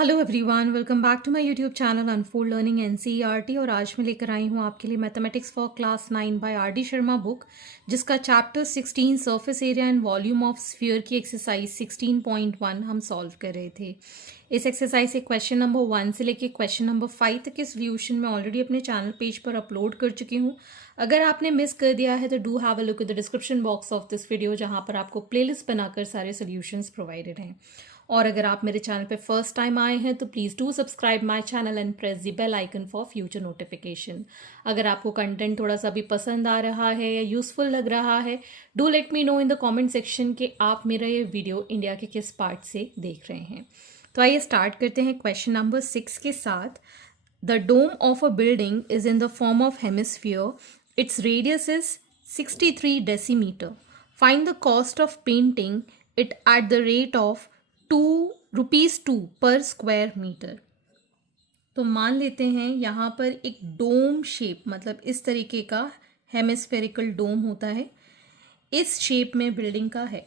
Hello everyone, welcome back to my YouTube channel unfold learning NCERT. और आज मैं लेकर आई हूँ आपके लिए mathematics for class 9 by R D Sharma book, जिसका चैप्टर 16 surface area and volume of sphere की एक्सरसाइज 16.1 हम सॉल्व कर रहे थे। इस एक्सरसाइज से क्वेश्चन नंबर 1 से लेकर क्वेश्चन नंबर 5 तक के सोल्यूशन मैं ऑलरेडी अपने चैनल पेज पर अपलोड कर चुकी हूँ। अगर आपने मिस कर दिया है तो do have a look at the description box of this video, जहाँ पर आपको प्लेलिस्ट बनाकर सारे सोल्यूशंस प्रोवाइडेड हैं। और अगर आप मेरे चैनल पे फर्स्ट टाइम आए हैं तो please do subscribe my channel and press the bell icon for future notification. अगर आपको कंटेंट थोड़ा सा भी पसंद आ रहा है या यूज़फुल लग रहा है, do let me know in the comment section कि आप मेरा ये वीडियो इंडिया के किस पार्ट से देख रहे हैं। तो आइए स्टार्ट करते हैं क्वेश्चन नंबर 6 के साथ। The dome of a building is in the form of hemisphere. Its radius is 63 decimeter. Find the cost of painting it at the rate of ₹2 per square metre. तो मान लेते हैं यहाँ पर एक डोम शेप, मतलब इस तरीके का हेमिस्फेरिकल डोम होता है, इस शेप में बिल्डिंग का है।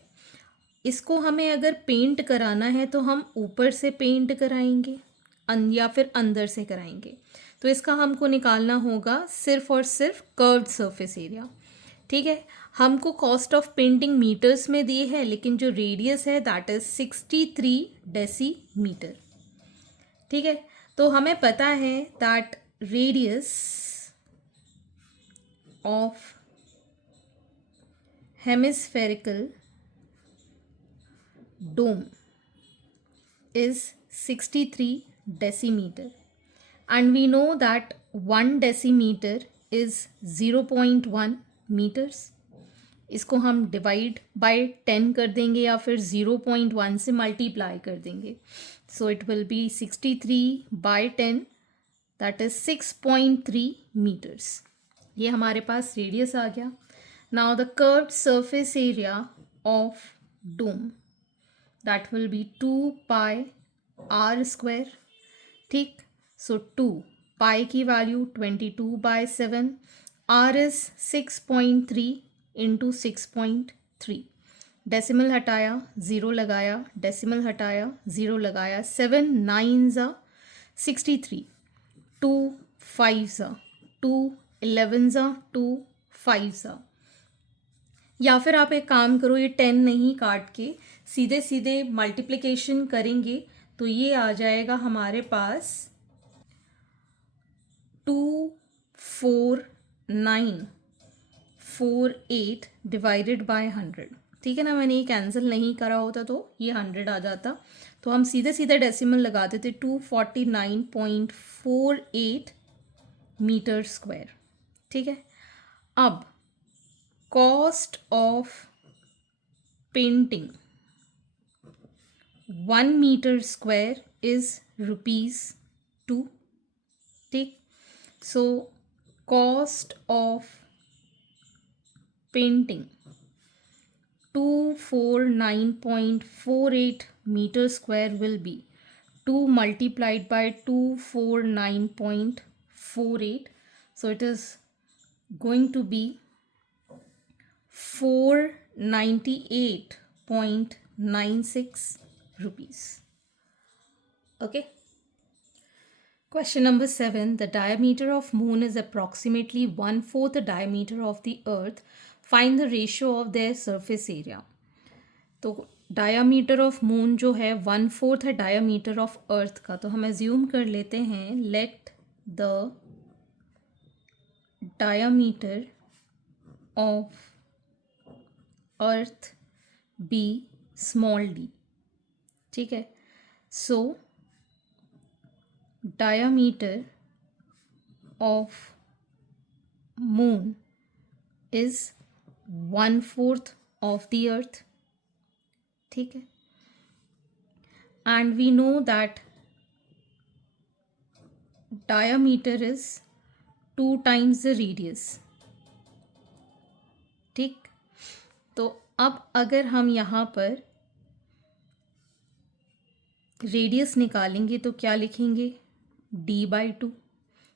इसको हमें अगर पेंट कराना है तो हम ऊपर से पेंट कराएंगे या फिर अंदर से कराएंगे। तो इसका हमको निकालना होगा सिर्फ और सिर्फ कर्व्ड सरफेस एरिया। ठीक है, हमको कॉस्ट ऑफ पेंटिंग मीटर्स में दी है, लेकिन जो रेडियस है दैट इज 63 डेसीमीटर। ठीक है, तो हमें पता है that radius of hemispherical dome is 63 decimeter, and we know that 1 decimeter is 0.1 meters. इसको हम डिवाइड बाय 10 कर देंगे या फिर 0.1 से मल्टीप्लाई कर देंगे। So it will be 63 by 10, that is 6.3 metres. ये हमारे पास रेडियस आ गया। Now the curved surface area of dome, that will be 2 pi r square. ठीक, सो 2 पाई की value 22/7, r is 6.3 into 6.3। Decimal हटाया, ज़ीरो लगाया, डेसिमल हटाया, ज़ीरो लगाया, 7 9 63, 2 5 2 11 2 5। या फिर आप एक काम करो, ये 10 नहीं काट के सीधे सीधे मल्टीप्लिकेशन करेंगे तो ये आ जाएगा हमारे पास 24,948 डिवाइडेड बाय 100। ठीक है ना, मैंने ये कैंसिल नहीं करा होता तो ये 100 आ जाता, तो हम सीधे सीधे डेसिमल लगा देते 249.48 मीटर स्क्वायर। ठीक है, अब cost of painting 1 metre square is ₹2। ठीक, so cost of painting 249.48 metre square will be 2 multiplied by 249.48, so it is going to be 498.96 rupees. Okay. Question number 7. The diameter of moon is approximately 1/4 the diameter of the earth. Find the ratio of their surface area. तो diameter of moon जो है 1/4 है diameter of अर्थ का, तो हम assume कर लेते हैं let the diameter of earth be small d. ठीक है, सो diameter of moon is 1/4 of the earth. ठीक है, and we know that diameter is 2 times the radius. ठीक, तो अब अगर हम यहाँ पर रेडियस निकालेंगे तो क्या लिखेंगे, d/2।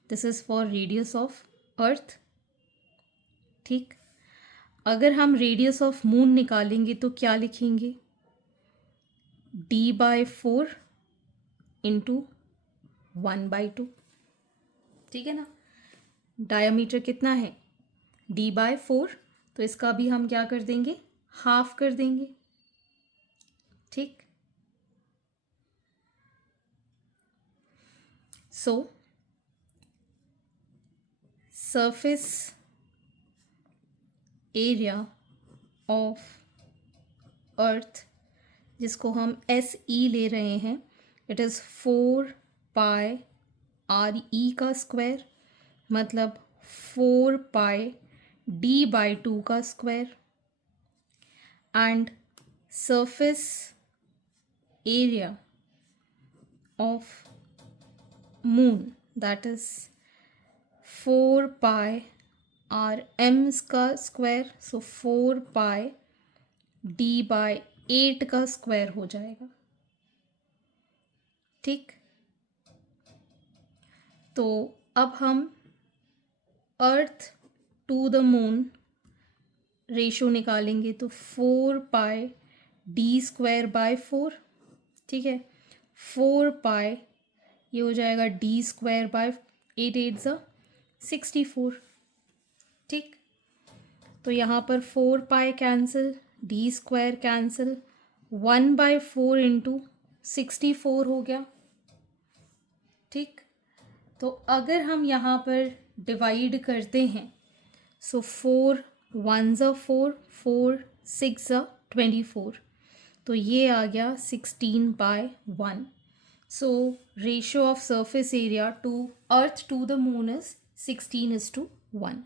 This is for radius of earth. ठीक, अगर हम रेडियस ऑफ मून निकालेंगे तो क्या लिखेंगे, d/4। इंटू 1/2, ठीक है ना। डायामीटर कितना है, d/4, तो इसका भी हम क्या कर देंगे, हाफ कर देंगे, ठीक। So surface area of earth, जिसको हम SE ले रहे हैं, इट इज़ 4πRE का स्क्वायर, मतलब 4πD/2 का square, and surface area of moon, that is 4πRM का स्क्वायर, सो 4πD/8 का स्क्वायर हो जाएगा, ठीक। तो अब हम earth to the moon ratio निकालेंगे, तो 4πD²/4, ठीक है। 4π ये हो जाएगा D²/8, 8 64, ठीक। तो यहाँ पर 4π कैंसिल, D² कैंसिल, 1/4 इंटू 64 हो गया, ठीक। तो अगर हम यहाँ पर डिवाइड करते हैं, सो 4 1 4, 4 6 24, तो ये आ गया 16/1। So ratio of surface area to earth to the moon is 16:1,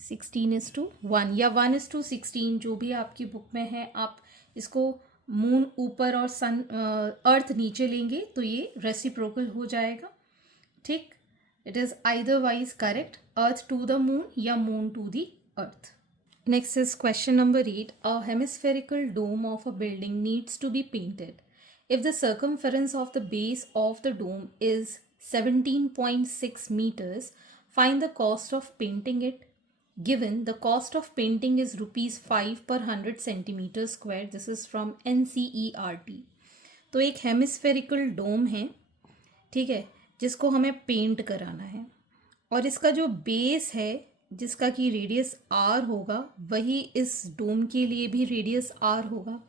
16:1 या 1:16, जो भी आपकी बुक में है। आप इसको मून ऊपर और सन अर्थ नीचे लेंगे तो ये रेसिप्रोकल हो जाएगा, ठीक। It is either wise correct, earth to the moon या moon to the earth. Next is question number 8. A hemispherical dome of a building needs to be painted. If the circumference of the base of the dome is 17.6 meters, find the cost of painting it. Given the cost of painting is rupees 5 per 100 centimeter square. This is from NCERT. तो एक hemispherical डोम है, ठीक है, जिसको हमें paint कराना है, और इसका जो बेस है, जिसका कि रेडियस R होगा, वही इस डोम के लिए भी रेडियस R होगा,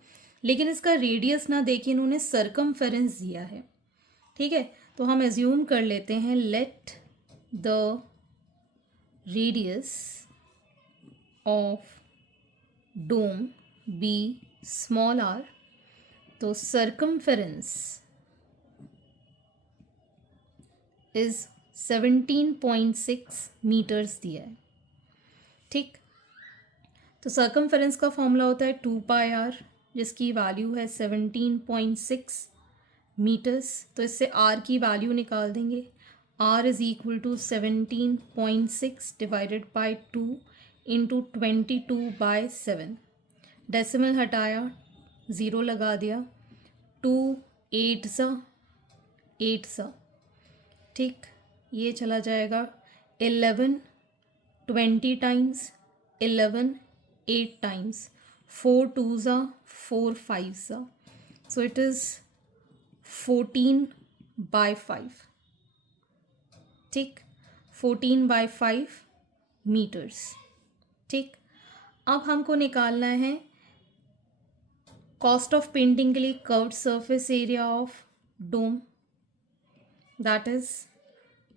लेकिन इसका रेडियस ना देखिए, इन्होंने सरकमफेरेंस दिया है, ठीक है। तो हम एज्यूम कर लेते हैं, let the radius of dome be small r, तो सरकमफेरेंस इज 17.6 मीटर्स दिया है, ठीक। तो सर्कमफेरेंस का फॉर्मूला होता है 2πr, जिसकी वैल्यू है 17.6 मीटर्स। तो इससे r की वैल्यू निकाल देंगे, r is equal to 17.6 divided by 2 into 22/7। Decimal हटाया, ज़ीरो लगा दिया, 2 8 8, ठीक। ये चला जाएगा 11 20 times, 11 8 times, 4 2 4 5, so it is 14/5, ठीक। 14/5 मीटर्स, ठीक। अब हमको निकालना है कॉस्ट ऑफ पेंटिंग के लिए curved surface area of dome, that is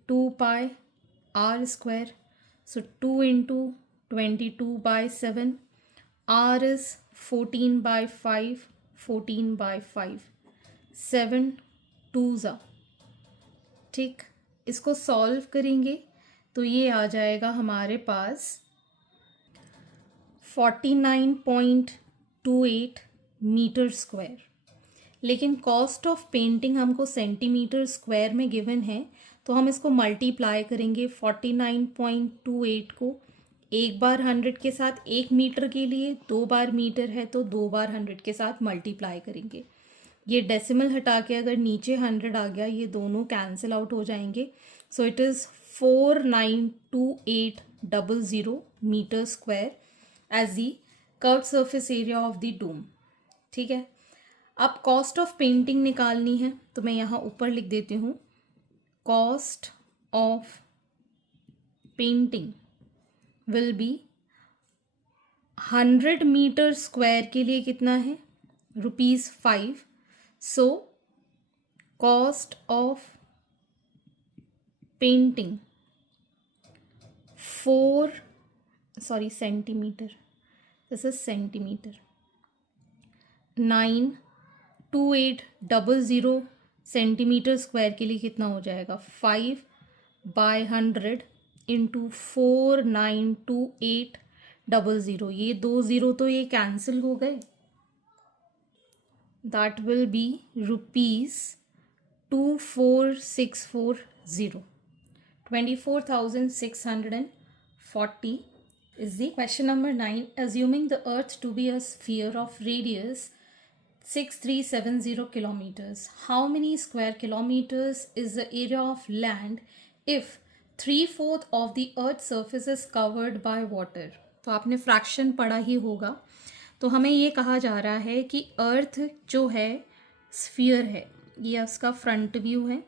2πr², so 2 into 22/7, r is 14/5, 14/5, 7 2s, ठीक। इसको सॉल्व करेंगे तो ये आ जाएगा हमारे पास 49.28 मीटर स्क्वायर। लेकिन कॉस्ट ऑफ पेंटिंग हमको सेंटीमीटर स्क्वायर में गिवन है, तो हम इसको मल्टीप्लाई करेंगे 49.28 को एक बार 100 के साथ, 1 मीटर के लिए 2 बार मीटर है तो 2 बार 100 के साथ मल्टीप्लाई करेंगे। ये डेसिमल हटा के अगर नीचे 100 आ गया, ये दोनों कैंसिल आउट हो जाएंगे, so it is 492,800 metre square as the curved surface area of the dome, ठीक है। अब कॉस्ट ऑफ पेंटिंग निकालनी है, तो मैं यहाँ ऊपर लिख देती हूँ cost of painting will be 100 metre square के लिए कितना है, ₹5। So cost of painting centimetre, this is centimetre, 92800 centimetre square के लिए कितना हो जाएगा, 5/100 इंटू 492800। ये 2 ज़ीरो तो ये कैंसिल हो गए, that will be ₹24,640, 24,640 is the question number 9. Assuming the earth to be a sphere of radius 6370 kilometers, how many square kilometers is the area of land if 3/4 of the earth's surface is covered by water? तो आपने fraction पढ़ा ही होगा। तो हमें ये कहा जा रहा है कि अर्थ जो है स्फीयर है, ये उसका फ्रंट व्यू है,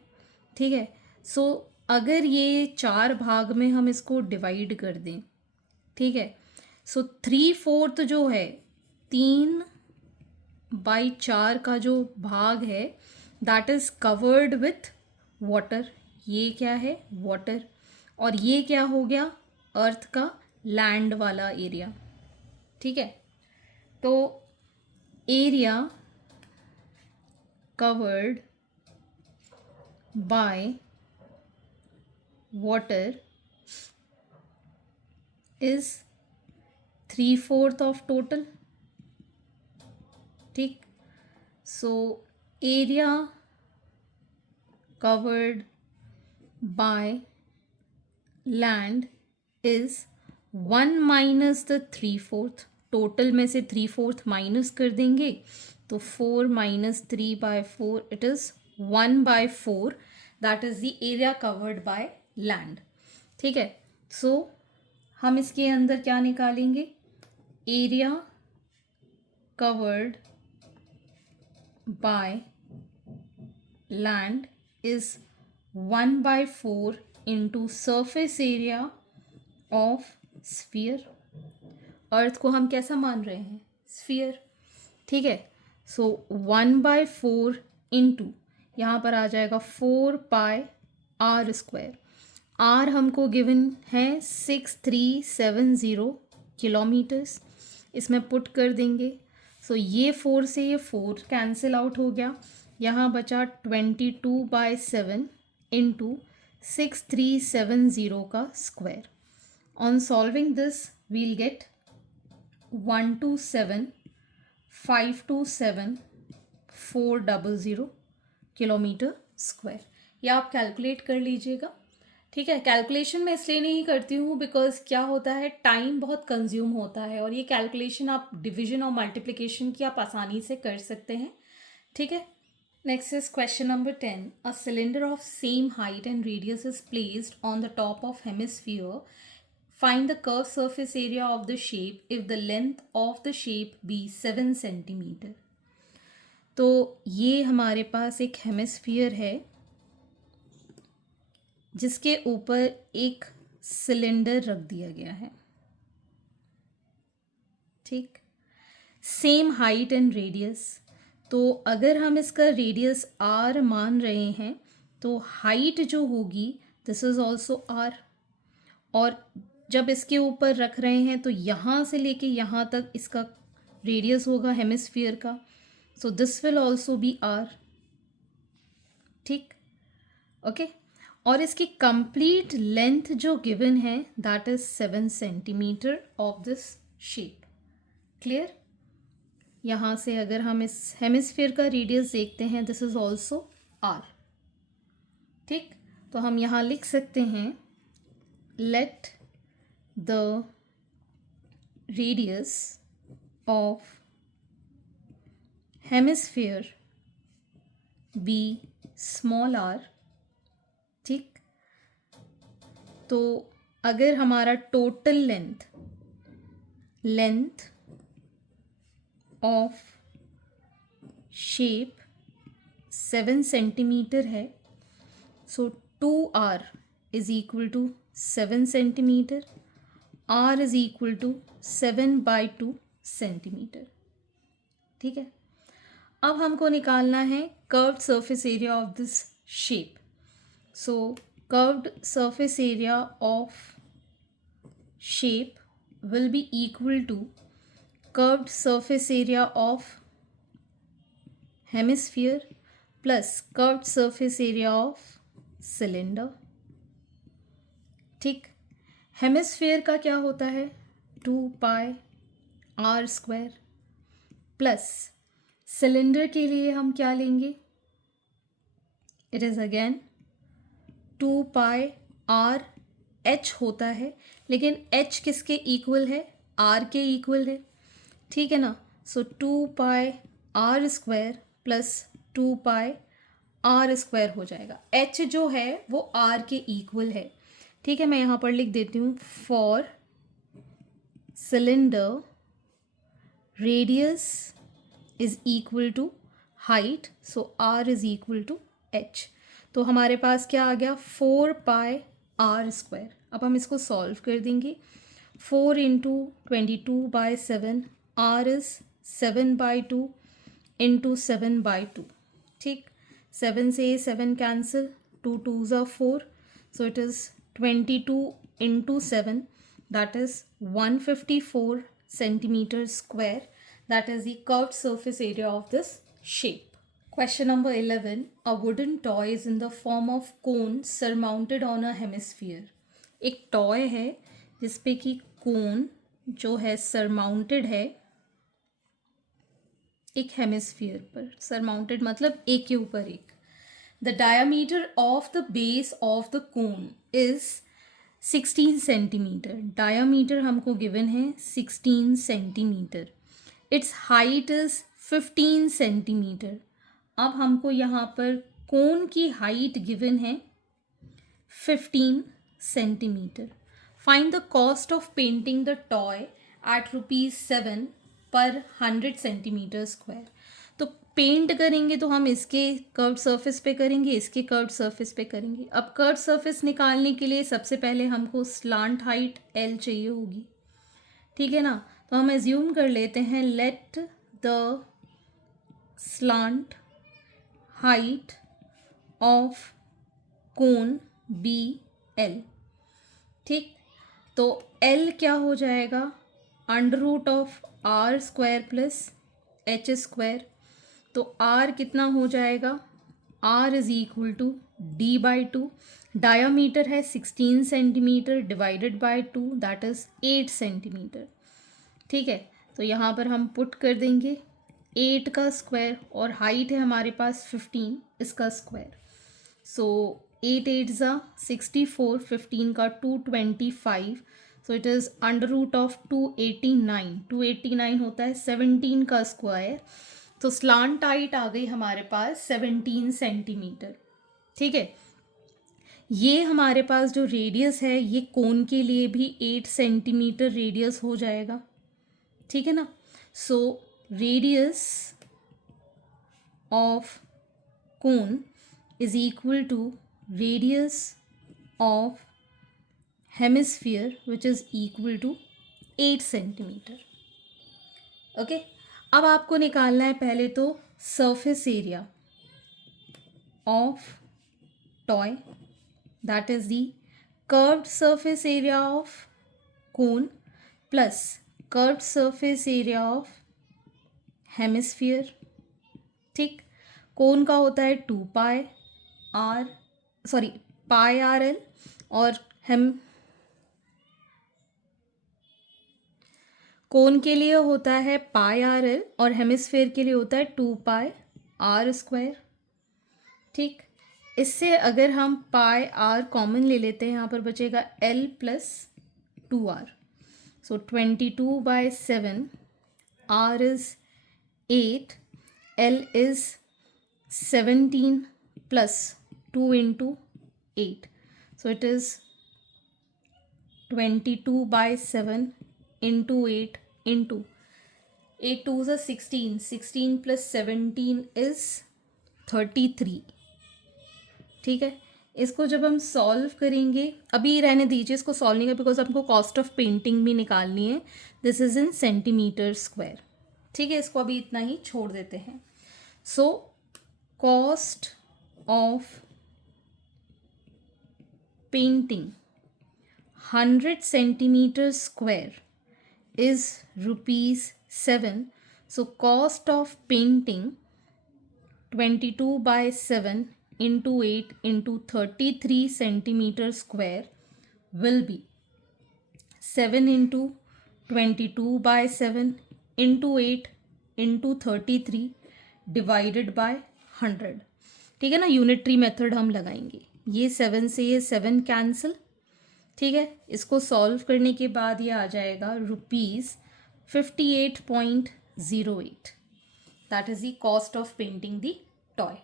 ठीक है। सो अगर ये 4 भाग में हम इसको डिवाइड कर दें, ठीक है, सो 3/4 जो है, 3/4 का जो भाग है that is covered with water. ये क्या है, वाटर। और ये क्या हो गया, अर्थ का लैंड वाला एरिया, ठीक है। तो area covered by water is 3/4 of total, ठीक। So area covered by land is 1 minus the 3/4। Total में से 3/4 माइनस कर देंगे तो 4 minus 3/4 it is 1/4, that is the area covered by land, ठीक है। सो हम इसके अंदर क्या निकालेंगे, area covered by land is 1/4 into surface area of sphere. Earth को हम कैसा मान रहे हैं, स्फीयर, ठीक है। सो 1/4 इंटू यहाँ पर आ जाएगा 4πr²। आर हमको गिवन है 6370 किलोमीटर्स, इसमें पुट कर देंगे। सो ये 4 से ये 4 कैंसिल आउट हो गया, यहाँ बचा 22/7 इंटू 6370 का square. On solving this we'll get 127,527,400 kilometre square. या आप कैलकुलेट कर लीजिएगा, ठीक है। कैलकुलेशन मैं इसलिए नहीं करती हूँ बिकॉज क्या होता है, टाइम बहुत कंज्यूम होता है, और ये कैलकुलेशन आप डिवीजन और मल्टीप्लिकेशन की आप आसानी से कर सकते हैं, ठीक है। Next is question number 10। A cylinder of same height and radius is placed on the top of hemisphere. Find the curved surface area of the shape if the length of the shape be 7 centimeter. तो ये हमारे पास एक hemisphere है जिसके ऊपर एक cylinder रख दिया गया है, ठीक। सेम हाइट एंड रेडियस, तो अगर हम इसका रेडियस r मान रहे हैं तो हाइट जो होगी दिस इज ऑल्सो r, और जब इसके ऊपर रख रहे हैं तो यहाँ से लेके यहाँ तक इसका रेडियस होगा हेमिस्फीयर का, so this will also be r, ठीक, ओके। और इसकी कंप्लीट लेंथ जो गिवन है that is 7 centimetre of this shape, clear. यहाँ से अगर हम इस हेमिस्फीयर का रेडियस देखते हैं दिस इज ऑल्सो r, ठीक। तो हम यहाँ लिख सकते हैं late the radius of hemisphere be small r, ठीक। तो अगर हमारा total length of shape 7 centimetre है, so 2r is equal to 7 centimetre, r is equal to 7/2 centimetre. ठीक है, अब हमको निकालना है curved surface area of this shape. So curved surface area of shape will be equal to curved surface area of hemisphere plus curved surface area of cylinder। ठीक, hemisphere का क्या होता है 2πr² प्लस सिलेंडर के लिए हम क्या लेंगे, इट इज़ अगेन 2πr। होता है, लेकिन h किसके इक्वल है, r के इक्वल है। ठीक है ना, सो 2πr² प्लस 2πr² हो जाएगा। h जो है वो r के इक्वल है। ठीक है, मैं यहाँ पर लिख देती हूँ for cylinder radius is equal to height, so r is equal to h। तो हमारे पास क्या आ गया 4πr²। अब हम इसको सॉल्व कर देंगे। 4 इंटू 22/7, r इज 7/2 इंटू 7/2। ठीक, 7 से 7 cancel, 2 2s are 4, so it is 22 into 7, that is 154 centimeter square. That is the curved surface area of this shape. Question number 11. A wooden toy is in the form of cone surmounted on a hemisphere. एक toy है जिसपे कि कोन जो है surmounted है एक hemisphere पर। Surmounted मतलब एक के ऊपर एक। The diameter of the base of the cone is 16 centimetre. Diameter हमको गिवन है 16 centimetre. It's height is 15 centimetre. अब हमको यहाँ पर कोन की हाइट गिवन है 15 centimetre. Find the cost of painting the toy at ₹7 per 100 centimetre square. तो paint करेंगे तो हम इसके कर्व्ड सरफेस पे करेंगे, इसके कर्व्ड सरफेस पे करेंगे। अब कर्व्ड सरफेस निकालने के लिए सबसे पहले हमको स्लांट हाइट L चाहिए होगी। ठीक है ना, तो हम एज्यूम कर लेते हैं let the slant height of cone be L। ठीक, तो L क्या हो जाएगा √r² प्लस h²। तो r कितना हो जाएगा, r is equal to d/2। Diameter है 16 centimetre divided by 2, that is 8 centimetre. ठीक है, तो यहाँ पर हम पुट कर देंगे 8 का स्क्वायर और हाइट है हमारे पास 15, इसका स्क्वायर। सो 8 8 64, 15 का 225, सो इट इज़ √289। 289 होता है 17 का स्क्वायर। तो स्लांट हाइट आ गई हमारे पास 17 सेंटीमीटर। ठीक है, ये हमारे पास जो रेडियस है ये कोन के लिए भी 8 सेंटीमीटर रेडियस हो जाएगा। ठीक है ना, so radius of cone is equal to radius of hemisphere which is equal to 8 centimetre. Okay, अब आपको निकालना है पहले तो surface area of toy, that is the curved surface area of cone plus curved surface area of hemisphere. ठीक, कोन का होता है 2πr/l और कोन के लिए होता है πr/l और हेमिस्फेयर के लिए होता है 2πr²। ठीक, इससे अगर हम πr कॉमन ले लेते हैं, यहाँ पर बचेगा l plus 2r। So 22/7, r is 8, l is 17 plus 2 into 8, so it is 22/7 into 8 into 8 2 is 16, 16 plus 17 is 33। ठीक है, इसको जब हम सॉल्व करेंगे, अभी रहने दीजिए इसको सॉल्व नहीं कर, बिकॉज हमको कॉस्ट ऑफ पेंटिंग भी निकालनी है। This is in centimetre square. ठीक है, इसको अभी इतना ही छोड़ देते हैं। सो cost of painting 100 centimeter square is ₹7. So cost of painting 22 by 7 into 8 into 33 centimeter square will be 7 into 22 by 7 into 8 into 33 divided by 100। ठीक है ना, यूनिटरी मेथड हम लगाएंगे। ये 7 से ये 7 कैंसिल। ठीक है, इसको सॉल्व करने के बाद ये आ जाएगा ₹58.08। That is the cost of painting the toy.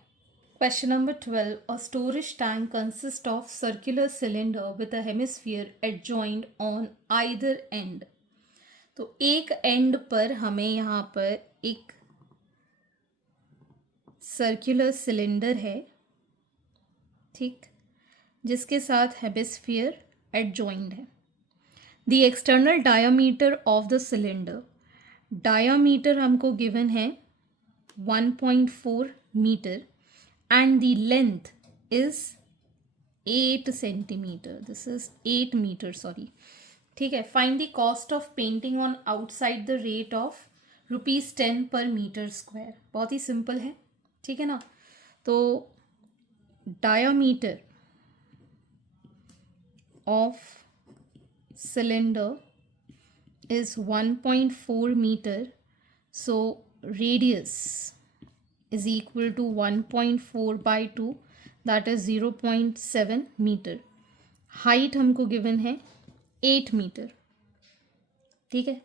Question number 12. A storage tank consists of circular cylinder with a hemisphere adjoined on either end. तो एक एंड पर हमें यहाँ पर एक सर्कुलर सिलेंडर है, ठीक, जिसके साथ हेमिस्फीयर एडजॉइंड है। The external diameter of the cylinder, diameter हमको गिवन है 1.4 metre and the length is 8 centimeter. This is 8 meter, sorry. ठीक है, find the cost of painting on outside the rate of ₹10 per meter square। बहुत ही simple है, ठीक है ना। तो diameter of cylinder is 1.4 meter, so radius is equal to 1.4 by 2, that is 0.7 metre. Height हमको given है 8 मीटर। ठीक है,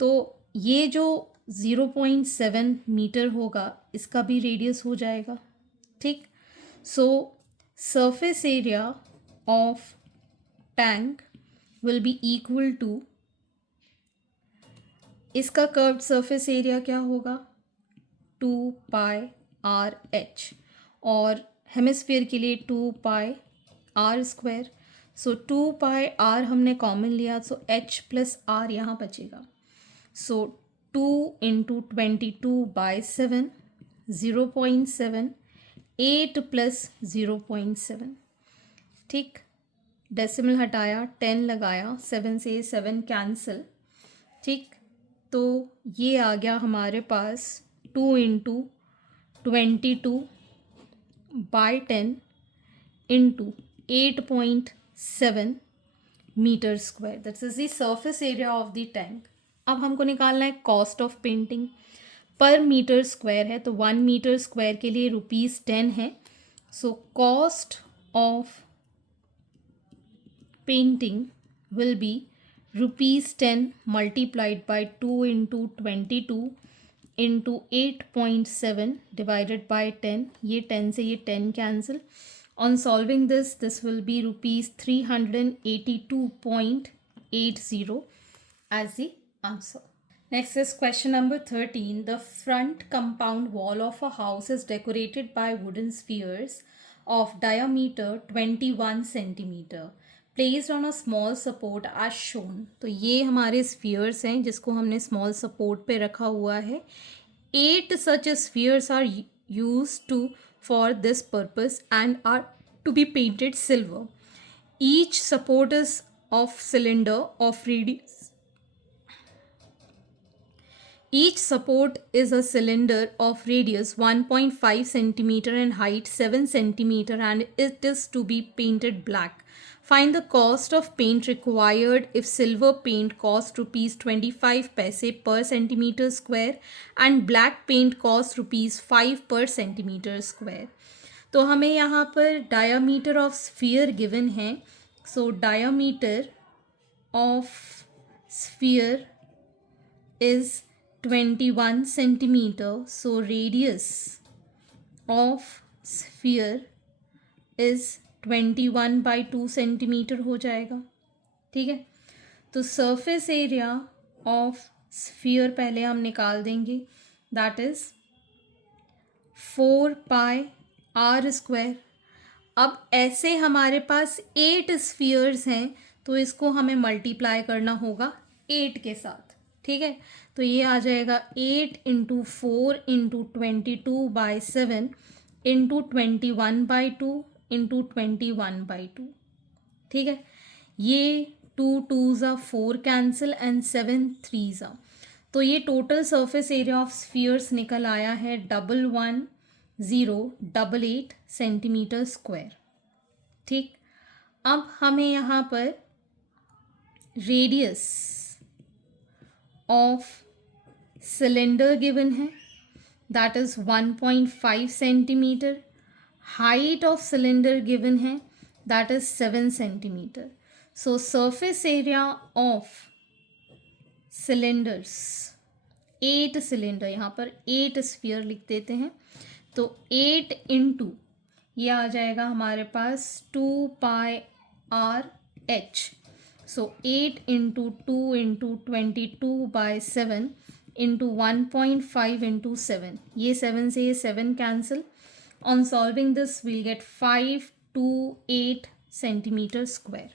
तो ये जो 0.7 मीटर होगा इसका भी रेडियस हो जाएगा। ठीक, so surface area of tank will be equal to, इसका कर्व्ड सरफेस एरिया क्या होगा 2πr/h, और हेमिस्फीयर के लिए 2πr²। सो 2πr हमने कॉमन लिया, सो h प्लस r यहाँ बचेगा। सो 2 इंटू 22/7 0.7, 8 प्लस 0.7। ठीक, डेसिमल हटाया, 10 लगाया, 7 से 7 कैंसिल। ठीक, तो ये आ गया हमारे पास 2 into 22/10 into 8.7 metre square. That's is the surface area of the tank. अब हमको निकालना है cost of painting per metre square है, तो 1 मीटर स्क्वायर के लिए ₹10 है। So cost of painting will be ₹10 multiplied by 2 into 22 into 8.7 divided by 10। ये 10 से ये 10 cancel. On solving this will be ₹382.80 as the answer. Next is question number 13. The front compound wall of a house is decorated by wooden spheres of diameter 21 centimeter placed on a small support as shown. तो ये हमारे spheres हैं जिसको हमने small support पे रखा हुआ है। 8 such spheres are used for this purpose and are to be painted silver. Each support is of cylinder of radius. Each support is a cylinder of radius 1.5 centimeter and height 7 centimeter and it is to be painted black. Find the cost of paint required if silver paint cost ₹25 per centimeter square and black paint cost ₹5 per centimeter square. तो हमें यहाँ पर diameter of sphere given है. So diameter of sphere is 21 centimeter, so radius of sphere is 21/2 centimeter हो जाएगा. ठीक है, तो surface area of स्फीयर पहले हम निकाल देंगे, that is 4 pi r square. अब ऐसे हमारे पास 8 स्फीयर्स हैं, तो इसको हमें मल्टीप्लाई करना होगा 8 के साथ, ठीक है। तो ये आ जाएगा 8 इंटू 4 इंटू 22/7 इंटू 21/2 इंटू 21/2, ठीक है। ये 2 2s 4 कैंसिल एंड 7 3s। तो ये total surface area of spheres निकल आया है 11,088 सेंटीमीटर स्क्वायर, ठीक। अब हमें यहाँ पर रेडियस ऑफ सिलेंडर गिवन है, that is 1.5 centimetre. Height of cylinder given है, that is 7 centimetre. So surface area of cylinders, 8 cylinder, यहाँ पर 8 स्फीयर लिख देते हैं, तो 8 इंटू ये आ जाएगा हमारे पास 2 pi r h. So 8 into 2 into 22/7 into 1.5 into 7, ये 7 से ये 7 cancel. On solving this we'll get 528 centimetre square.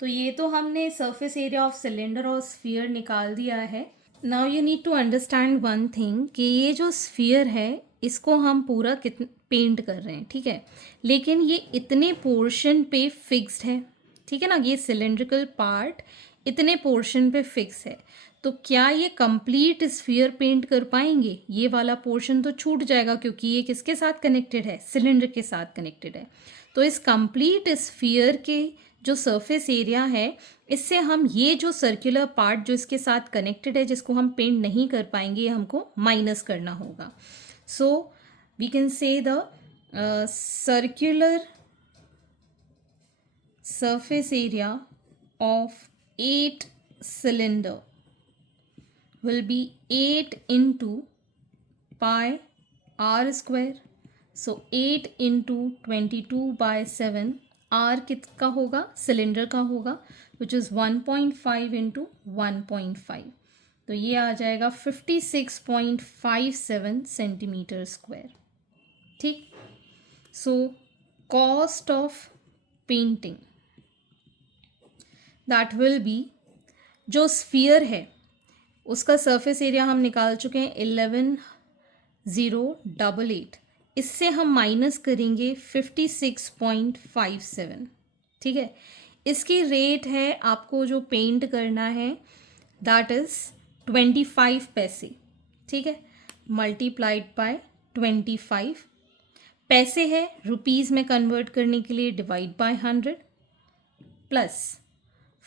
तो ये तो हमने सरफेस एरिया ऑफ सिलेंडर और स्फीयर निकाल दिया है। Now you need to understand one thing कि ये जो स्फीयर है इसको हम पूरा पेंट कर रहे हैं, ठीक है, लेकिन ये इतने पोर्शन पे फिक्स्ड है, ठीक है ना। ये सिलेंड्रिकल पार्ट इतने पोर्शन पे फिक्स है, तो क्या ये कंप्लीट स्फीयर पेंट कर पाएंगे? ये वाला पोर्शन तो छूट जाएगा, क्योंकि ये किसके साथ कनेक्टेड है? सिलेंडर के साथ कनेक्टेड है। तो इस कंप्लीट स्फीयर के जो सरफेस एरिया है, इससे हम ये जो सर्कुलर पार्ट जो इसके साथ कनेक्टेड है, जिसको हम पेंट नहीं कर पाएंगे, ये हमको माइनस करना होगा। So we can say the circular surface area of 8 cylinder will be 8 into pi r square. So 8 into 22/7, r किसका होगा? सिलेंडर का होगा, which is 1.5 into 1.5। तो ये आ जाएगा 56.57 सेंटीमीटर स्क्वायर, ठीक। So cost of painting that will be, जो स्फीयर है उसका सरफेस एरिया हम निकाल चुके हैं 11,088, इससे हम माइनस करेंगे 56.57, ठीक है। इसकी रेट है आपको जो पेंट करना है, दैट इज़ 25 पैसे, ठीक है, मल्टीप्लाइड बाय 25 पैसे है, रुपीज़ में कन्वर्ट करने के लिए डिवाइड बाय 100 प्लस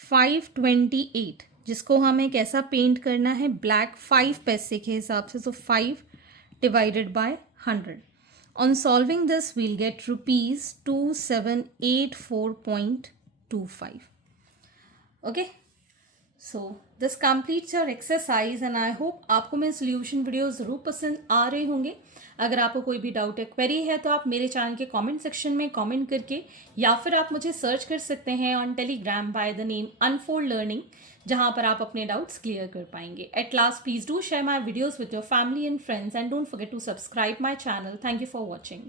528, जिसको हमें कैसा पेंट करना है? ब्लैक, 5 पैसे के हिसाब से, तो 5 divided by 100। On solving this we'll get ₹2784.25। Okay, so this completes your exercise and I hope आपको मेरे सोल्यूशन वीडियो ज़रूर पसंद आ रहे होंगे। अगर आपको कोई भी डाउट या क्वेरी है तो आप मेरे चैनल के कमेंट सेक्शन में कमेंट करके, या फिर आप मुझे सर्च कर सकते हैं on Telegram by the name Unfold Learning, जहां पर आप अपने डाउट्स क्लियर कर पाएंगे। At last, please do share my videos with your family and friends and don't forget to subscribe my channel. Thank you for watching.